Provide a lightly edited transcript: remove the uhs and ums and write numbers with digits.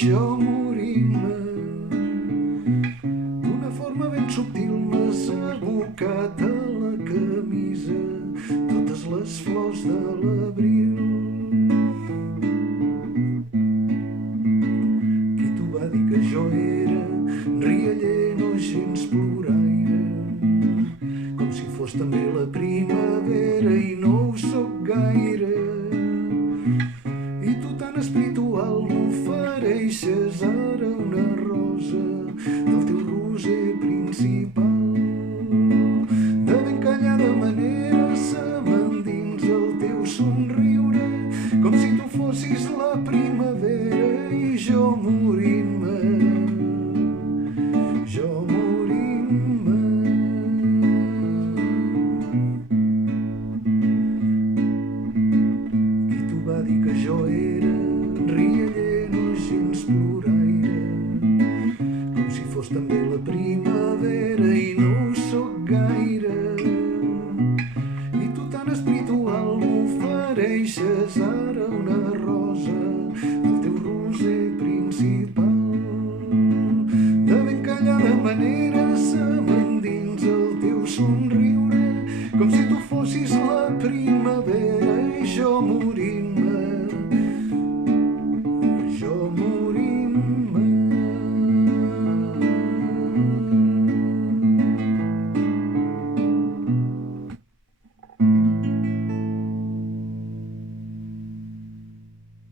jo morint-me. D'una forma ben subtil m'has abocat a la camisa totes les flors de l'abril. Qui t'ho va dir que jo era rialler, no gens ploraire? Com si fos també la primavera i no ho sóc gaire. I tu tan espiritual m'ofereixes ara una rosa del teu roser principal. De ben callada manera se m'endins el teu somriure, com si tu fossis la primavera i jo morint-me. Jo morint-me. Qui t'ho va dir que jo era rialler, no gens ploraire? Com si fos també la primavera i no ho sóc gaire. I tu tan espiritual m'ofereixes ara una rosa del teu roser principal. De ben callada manera se m'endins el teu somriure, com si tu fossis la primavera i jo morint-me.